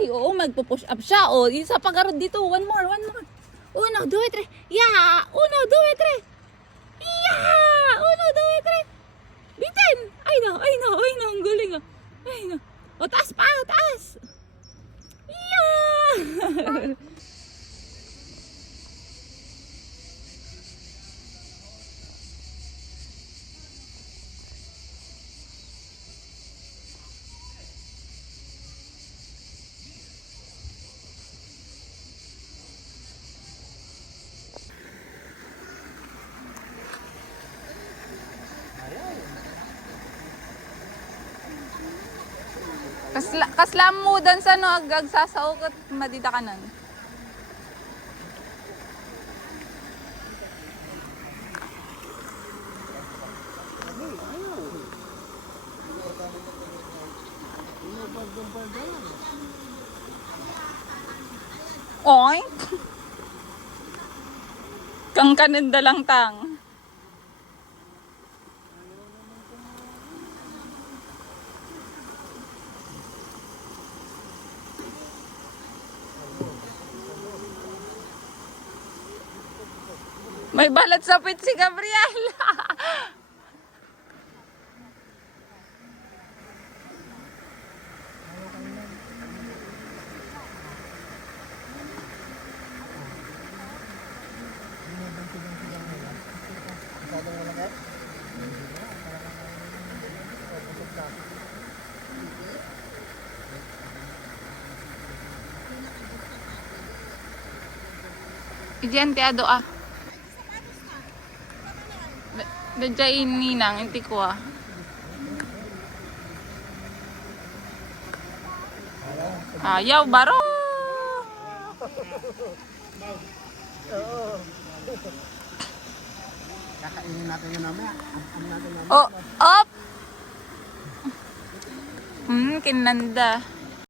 Ay, oo, magpo-push up siya. O, isa pa garod dito. One more. 1, 2, 3. Yeah! 1, 2, 3. Yeah! 1, 2, 3. Bitin! Ay no. Ang galing ah. Ay no. O, taas pa. Taas. Yeah! Kaslam mo dan sa no, agsasaok at madida ka nun. Oink! Kang kananda lang tang. May balat sa pit si Gabriel. Idiyan ti ado ah. Dadyain ninang, inti ko ah. Ayaw, baro! Kakainin natin yun mamaya. Oh, op! Kinanda.